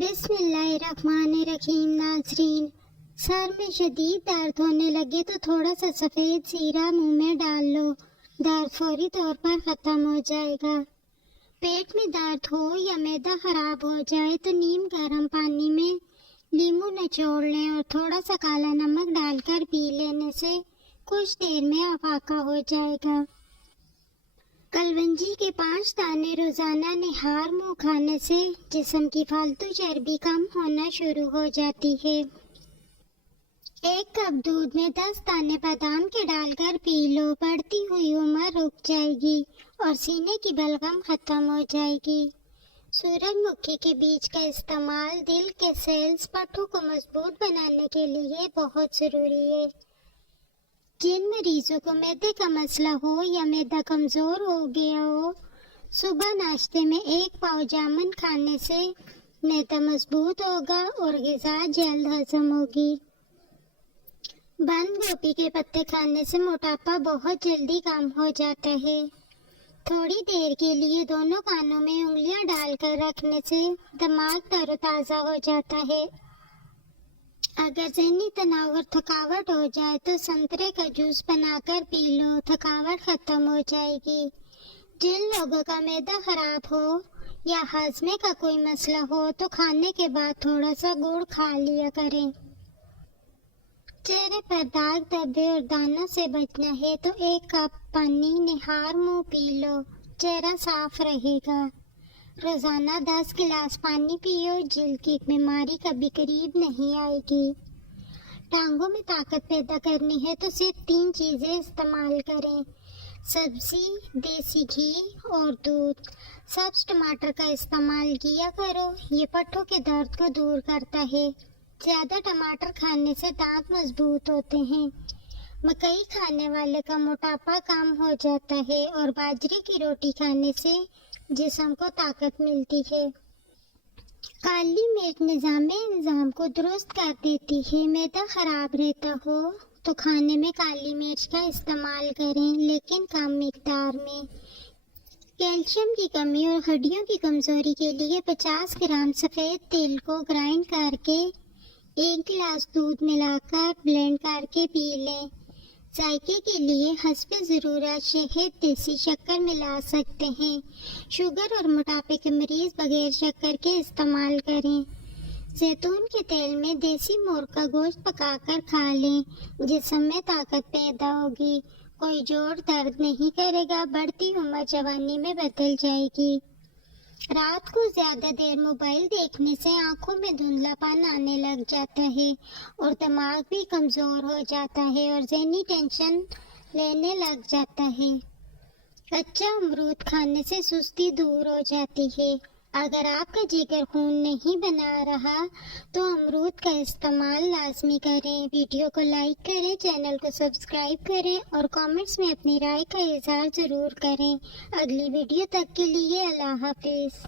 बिस्मिल्लाहिर्रहमानिर्रहीम। नाज़रीन, सर में शदीद दर्द होने लगे तो थोड़ा सा सफ़ेद सीरा मुंह में डाल लो। दर्द फौरी तौर पर ख़त्म हो जाएगा। पेट में दर्द हो या मैदा ख़राब हो जाए तो नीम गर्म पानी में नींबू निचोड़ लें और थोड़ा सा काला नमक डालकर पी लेने से कुछ देर में अफाका हो जाएगा। कलवंजी के 5 दाने रोजाना निहार मुंह खाने से जिस्म की फालतू चर्बी कम होना शुरू हो जाती है। 1 कप दूध में 10 दाने बादाम के डालकर पी लो। बढ़ती हुई उम्र रुक जाएगी और सीने की बलगम खत्म हो जाएगी। सूरजमुखी के बीज का इस्तेमाल दिल के सेल्स पट्टों को मजबूत बनाने के लिए बहुत जरूरी है। जिन मरीजों को मैदे का मसला हो या मैदा कमजोर हो गया हो, सुबह नाश्ते में 1 पाव जामुन खाने से मैदा मजबूत होगा और ग़िज़ा जल्द हजम होगी। बंद गोभी के पत्ते खाने से मोटापा बहुत जल्दी कम हो जाता है। थोड़ी देर के लिए दोनों कानों में उंगलियां डालकर रखने से दिमाग तरोताज़ा हो जाता है। अगर ज़हनी तनाव और थकावट हो जाए तो संतरे का जूस बनाकर पी लो, थकावट खत्म हो जाएगी। जिन लोगों का मैदा खराब हो या हाजमे का कोई मसला हो तो खाने के बाद थोड़ा सा गुड़ खा लिया करें। चेहरे पर दाग धब्बे और दानों से बचना है तो 1 कप पानी निहार मुंह पी लो, चेहरा साफ रहेगा। रोजाना 10 गिलास पानी पियो, जिल्द की बीमारी कभी करीब नहीं आएगी। टांगों में ताकत पैदा करनी है तो सिर्फ 3 चीजें इस्तेमाल करें: सब्जी, देसी घी और दूध। सब्ज टमाटर का इस्तेमाल किया करो, ये पट्टों के दर्द को दूर करता है। ज्यादा टमाटर खाने से दांत मजबूत होते हैं। मकई खाने वाले का मोटापा कम हो जाता है और बाजरे की रोटी खाने से जिस्म को ताकत मिलती है। काली मिर्च निज़ाम को दुरुस्त कर देती है। मैदा खराब रहता हो तो खाने में काली मिर्च का इस्तेमाल करें, लेकिन कम मिकदार में। कैल्शियम की कमी और हड्डियों की कमजोरी के लिए 50 ग्राम सफ़ेद तिल को ग्राइंड करके 1 गिलास दूध मिलाकर ब्लेंड करके पी लें। जायके के लिए हस्बे ज़रूरत शहद, देसी शक्कर मिला सकते हैं। शुगर और मोटापे के मरीज बगैर शक्कर के इस्तेमाल करें। जैतून के तेल में देसी मोर का गोश्त पकाकर खा लें, जिस्म में ताकत पैदा होगी। कोई जोड़ दर्द नहीं करेगा, बढ़ती उम्र जवानी में बदल जाएगी। रात को ज्यादा देर मोबाइल देखने से आंखों में धुंधलापन आने लग जाता है और दिमाग भी कमजोर हो जाता है और ज़हनी टेंशन लेने लग जाता है। कच्चा अमरूद खाने से सुस्ती दूर हो जाती है। अगर आपका जिगर खून नहीं बना रहा तो अमरूद का इस्तेमाल लाजमी करें। वीडियो को लाइक करें, चैनल को सब्सक्राइब करें और कमेंट्स में अपनी राय का इजहार ज़रूर करें। अगली वीडियो तक के लिए अल्लाह हाफिज़।